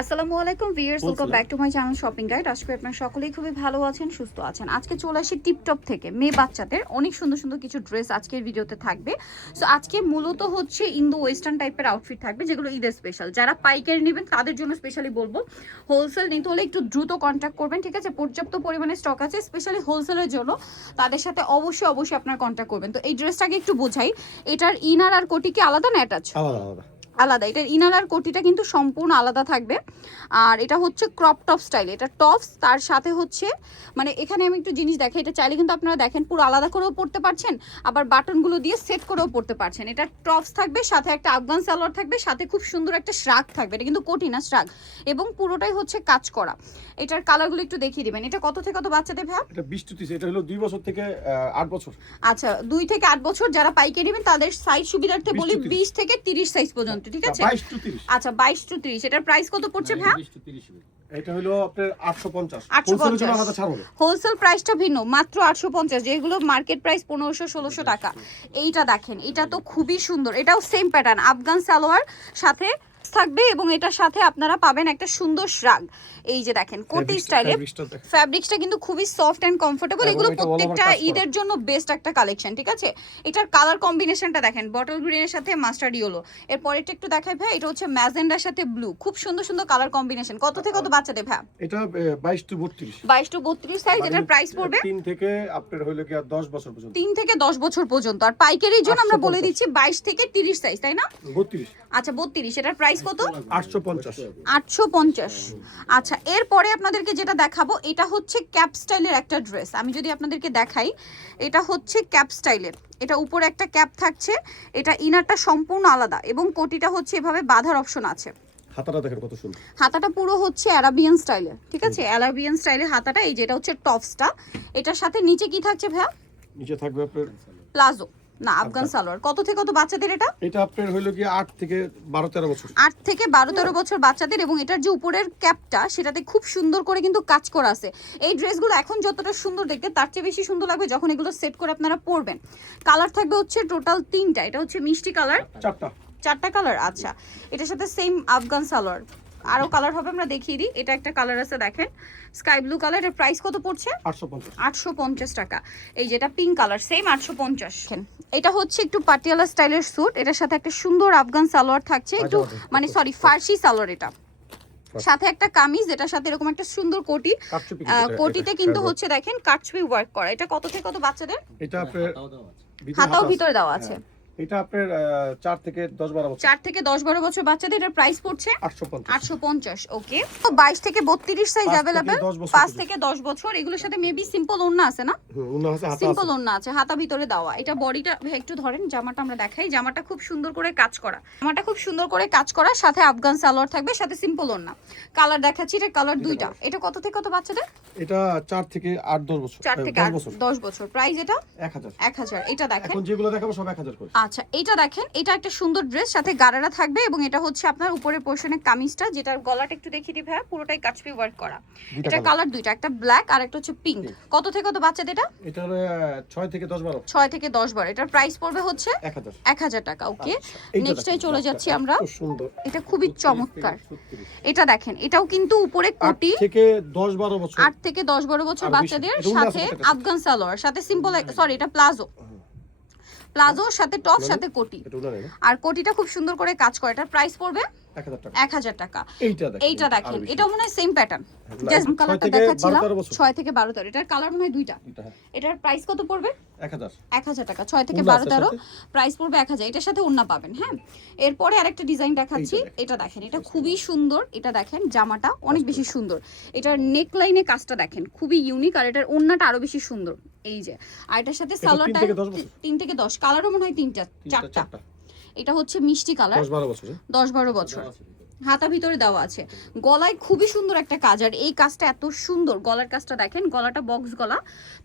আসসালামু আলাইকুম viewers, welcome back to my channel shopping guide. আজকে আপনারা সকলেই খুবই ভালো আছেন, সুস্থ আছেন। আজকে চলে আসি টিপটপ থেকে মেয়ে বাচ্চাদের অনেক সুন্দর সুন্দর কিছু ড্রেস আজকের ভিডিওতে থাকবে। সো আজকে মূলত হচ্ছে ইন্দো ওয়েস্টার্ন টাইপের আউটফিট থাকবে, যেগুলো ঈদের স্পেশাল। যারা পাইকারি নেবেন তাদের জন্য স্পেশালি বলবো, হোলসেল নিতে হলে একটু দ্রুত কন্ট্যাক্ট করবেন, ঠিক আছে? পর্যাপ্ত পরিমাণে স্টক আছে স্পেশালি হোলসেলের জন্য, তাদের সাথে অবশ্যই আপনার কন্ট্যাক্ট করবেন। তো এই ড্রেসটাকে একটু বোঝাই, এটার ইনার আর কোটি কি আলাদা না অ্যাটাচ? আলাদা। এটার ইনার আর কোটিটা কিন্তু সম্পূর্ণ আলাদা থাকবে। আর এটা হচ্ছে ক্রপ টপ স্টাইল, এটা টপস, তার সাথে হচ্ছে মানে এখানে আমি একটু জিনিস দেখাই। এটা চাইলে কিন্তু আপনারা দেখেন পুরো আলাদা করেও পড়তে পারছেন, আবার বাটনগুলো দিয়ে সেট করেও পড়তে পারছেন। এটা টপস থাকবে, সাথে একটা আফগান সালোয়ার থাকবে, সাথে খুব সুন্দর একটা শ্রাগ থাকবে। এটা কিন্তু কোটি না, শ্রাগ, এবং পুরোটাই হচ্ছে কাজ করা। এটার কালারগুলো একটু দেখিয়ে দিবেন। এটা কত থেকে কত বাচ্চাদের ভাব? এটা 20 to 30, এটা হলো 2 বছর থেকে 8 বছর। আচ্ছা, 2 থেকে 8 বছর যারা পাইকারি নেবেন তাদের সাইজ সুবিধার্থে বলি 20 থেকে 30 সাইজ পর্যন্ত, ঠিক আছে? 22 to 30। আচ্ছা, 22 to 30। এটার প্রাইস কত পড়ছে ভাই? এটা হলো আপনার 850। 850 হোলসেল প্রাইসটা ভিন্ন, মাত্র 850, যেগুলো মার্কেট প্রাইস 1500-1600 টাকা। এইটা দেখেন, এটা তো খুবই সুন্দর। এটাও সেম প্যাটার্ন, আফগান সালোয়ার সাথে থাকবে, এবং এটার সাথে আপনারা পাবেন একটা সুন্দর শ্রাগ। এই যে দেখেন কোটি স্টাইলে, ফ্যাব্রিক্সটা কিন্তু খুবই সফট এন্ড কমফোর্টেবল। এগুলো প্রত্যেকটা ঈদের জন্য বেস্ট একটা কালেকশন, ঠিক আছে? এটার কালার কম্বিনেশনটা দেখেন, বটল গ্রিনের সাথে মাস্টার্ড ইয়েলো। এরপর এটা একটু দেখাই ভাই, এটা হচ্ছে ম্যাজেন্ডার সাথে ব্লু। খুব সুন্দর সুন্দর কালার কম্বিনেশন। কত থেকে কত বাচ্চাদের ভাই? এটা 22 to 32। 22 to 32 size. এটার প্রাইস পড়বে 3 থেকে আপনার হলো কি 10 বছর পর্যন্ত। 3 থেকে 10 বছর পর্যন্ত। আর পাইকারির জন্য আমরা বলে দিচ্ছি 22 থেকে 30 সাইজ, তাই না? 32। আচ্ছা, 32। এটার প্রাইস কত? 850। 850। আচ্ছা, এরপরে আপনাদেরকে যেটা দেখাবো, এটা হচ্ছে ক্যাপ স্টাইলের একটা ড্রেস। আমি যদি আপনাদেরকে দেখাই, এটা হচ্ছে ক্যাপ স্টাইলের। এটা উপরে একটা ক্যাপ থাকছে, এটা ইনারটা সম্পূর্ণ আলাদা, এবং কোটিটা হচ্ছে এভাবে বাঁধার অপশন আছে। হাতাটা দেখেন কত সুন্দর। হাতাটা পুরো হচ্ছে অ্যারাবিয়ান স্টাইলের, ঠিক আছে? অ্যারাবিয়ান স্টাইলে হাতাটা। এই যেটা হচ্ছে টপসটা, এটার সাথে নিচে কি থাকছে ভাইয়া? নিচে থাকবে আপনার প্লাজো না আফগান সালোয়ার। কত থেকে কত বাচ্চাদের এটা? এটা আপনার হলো কি 8 থেকে 12-13 বছর। 8 থেকে 12-13 বছর বাচ্চাদের। এবং এটার যে উপরের ক্যাপটা, সেটাতে খুব সুন্দর করে কিন্তু কাজ করা আছে। এই ড্রেসগুলো এখন যতটা সুন্দর দেখতে, তার চেয়ে বেশি সুন্দর লাগবে যখন এগুলো সেট করে আপনারা পরবেন। কালার থাকবে হচ্ছে টোটাল 3টা। এটা হচ্ছে মিষ্টি কালার, 4টা কালার। আচ্ছা, এটার সাথে সেম আফগান সালোয়ার। আরো কালার হবে, আমরা দেখিয়ে দিই। এটা একটা কালার আছে দেখেন, স্কাই ব্লু কালার। এর প্রাইস কত পড়ছে? 850 টাকা। এই যেটা পিঙ্ক কালার, সেম 850। এটা হচ্ছে একটু পাটিয়ালা স্টাইলের স্যুট, এটার সাথে একটা সুন্দর আফগান সালোয়ার থাকছে, একটু মানে সরি ফার্সি সালোয়ার। এটা সাথে একটা কামিজ, এটার সাথে এরকম একটা সুন্দর কোটি। কোটিতে কিন্তু হচ্ছে দেখেন কাটছবি ওয়ার্ক করা। এটা কত থেকে কত বাচ্চাদের? এটা আপনার হাতাও ভিতরে দেওয়া আছে। এটা আপনার 4 থেকে 10-12 বছর। 4 থেকে 10-12 বছর বাচ্চাদের। এটার প্রাইস পড়ছে 850। ওকে, তো 22 থেকে 32 সাইজ अवेलेबल। 5 থেকে 10 বছর। এগুলোর সাথে মেবি সিম্পল ওড়না আছে না? ওড়না আছে, হাতা আছে। সিম্পল ওড়না আছে, হাতা ভিতরে দেওয়া। এটা বডিটা একটু ধরেন, জামাটা আমরা দেখাই। জামাটা খুব সুন্দর করে কাজ করা, সাথে আফগান সালোয়ার থাকবে, সাথে সিম্পল ওড়না। কালার দেখাচ্ছি, এটা কালার দুইটা। এটা কত থেকে কত বাচ্চাদের? এটা 4 থেকে 8-10 বছর। 4 থেকে 10 বছর। প্রাইস এটা 1000। এটা দেখেন, এখন যেগুলো দেখাবো সব 1000 করে। আচ্ছা, এটা দেখেন, এটা একটা সুন্দর ড্রেস, সাথে গারারা থাকবে, এবং এটা হচ্ছে আপনার উপরের পোরশনে কামিজটা, যেটার গলাটা একটু দেখিয়ে দিই ভাইয়া, পুরোটাই কাটছবি ওয়ার্ক করা। এটা কালার দুইটা, একটা ব্ল্যাক আর একটা হচ্ছে পিঙ্ক। কত থেকে কত বাচ্চাদের এটা? এটার 6 থেকে 10-12। 6 থেকে 10-12। এটার প্রাইস পড়বে হচ্ছে 1000 টাকা। ওকে, নেক্সটে চলে যাচ্ছি আমরা। সুন্দর, এটা খুবই চমৎকার। এটা দেখেন, এটাও কিন্তু উপরে কোটি। 8 থেকে 10-12 বছর। 8 থেকে 10-12 বছর বাচ্চাদের, সাথে আফগান সালোয়ার, সাথে সিম্পল সরি এটা প্লাজোর সাথে টপ, সাথে কোটি। আর কোটিটা খুব সুন্দর করে কাজ করে। এটার প্রাইস পড়বে 1000 টাকা। এইটা দেখেন, এটা মনে হয় সেম প্যাটার্ন, জেসমিন কালারটা দেখাচ্ছিলাম। 6 থেকে 12। এটার কালার মনে হয় দুইটা। এটার প্রাইস কত পড়বে? 1000 টাকা। 6 থেকে 12 প্রাইস পড়বে 1000। এটার সাথে ওড়না পাবেন। হ্যাঁ, এরপরে আরেকটা ডিজাইন দেখাচ্ছি। এটা দেখেন, এটা খুবই সুন্দর। এটা দেখেন, জামাটা অনেক বেশি সুন্দর। এটার নেক লাইনে কাজটা দেখেন, খুবই ইউনিক। আর এটার ওড়নাটা আরো বেশি সুন্দর। এই যে, আর এটার সাথে সালোয়ারটা 3 থেকে 10। কালারও মনে হয় 4টা। এটা হচ্ছে মিষ্টি কালার, 10-12 বছর। হাতা ভিতরে দেওয়া আছে, গলায় খুবই সুন্দর একটা কাজ। আর এই কাজটা এত সুন্দর, গলার কাজটা দেখেন, গলাটা বক্স গলা।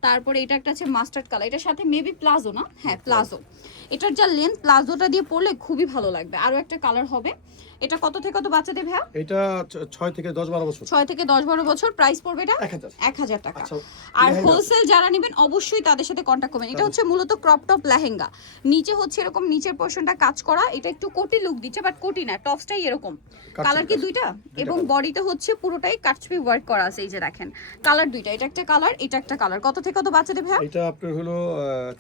তারপরে এটা একটা আছে মাস্টার্ড কালার, এটার সাথে মেবি প্লাজো না? হ্যাঁ, প্লাজো। এটার যা লেন্থ, প্লাজোটা দিয়ে পরলে খুবই ভালো লাগবে। আরো একটা কালার হবে, এটা কত থেকে কত বাচ্চাদের ভাইয়া? এটা 6 থেকে 10-12 বছর। 6 থেকে 10-12 বছর। প্রাইস পড়বে এটা 1000 টাকা। আর হোলসেল যারা নেবেন অবশ্যই তাদের সাথে কন্টাক্ট করবেন। এটা হচ্ছে মূলত ক্রপ টপ লেহেঙ্গা, নিচে হচ্ছে এরকম নিচের পোরশনটা কাজ করা, এটা একটু কোটি লুক দিচ্ছে বাট কোটি না, টপসটাই এরকম। কালার কি দুইটা, এবং বডিতে হচ্ছে পুরোটাই কাটছবি ওয়ার্ক করা আছে, এই যে দেখেন কালার দুইটা, এটা একটা কালার এটা একটা কালার। কত থেকে কত বাচ্চাদের ভাইয়া? এটা আপনার হলো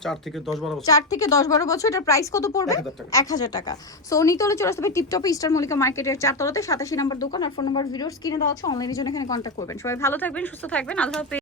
4 থেকে 10-12 বছর। 4 থেকে 10-12 বছর। এটার প্রাইস কত পড়বে? 1000 টাকা। সো নিতে হলে চলে আসতে হবে টিপটপ ইস্টার মল্লিকা মার্কেটের 4 তলাতে 87 নম্বর দোকান, আর ফোন নাম্বার ভিডিওস কিনে দেওয়া আছে, অনলাইনের জন্য এখানে কন্ট্যাক্ট করবেন। সবাই ভালো থাকবেন, সুস্থ থাকবেন, আল্লাহ হাফেজ।